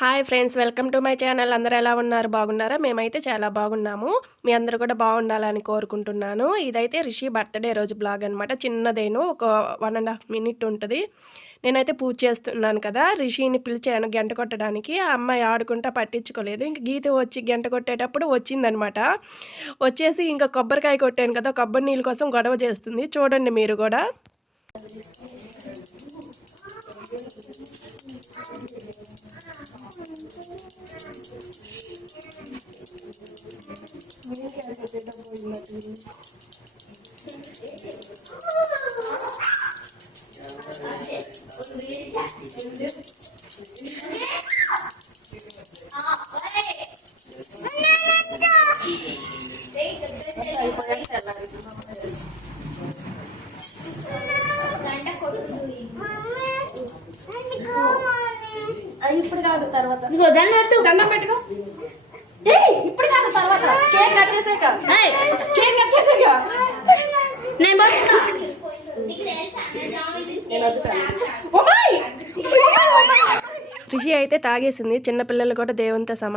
Hi friends, welcome to my channel. అందరూ ఎలా ఉన్నారు? బాగున్నారా? మేమైతే చాలా బాగున్నాము. మీ అందరూ కూడా బాగుండాలని కోరుకుంటున్నాను. ఇదైతే రిషి బర్త్డే రోజు బ్లాగ్ అనమాట. చిన్నదేను, ఒక 1.5 మినిట్ ఉంటుంది. నేనైతే పూజ చేస్తున్నాను కదా, రిషిని పిలిచాను గంట కొట్టడానికి. ఆ అమ్మాయి ఆడుకుంటా పట్టించుకోలేదు. ఇంక గీత వచ్చి గంట కొట్టేటప్పుడు వచ్చిందనమాట. వచ్చేసి ఇంకా కొబ్బరికాయ కొట్టాను కదా, కొబ్బరి నీళ్ళ కోసం గొడవ చేస్తుంది. చూడండి మీరు కూడా. ఇప్పుడు కాదు తర్వాత దండం పెట్టుకో. ఇప్పుడు కాదు తర్వాత కేక్ కట్ చేసాక రిషి అయితే తాగేసింది. చిన్నపిల్లలు కూడా దేవునితో సమానం.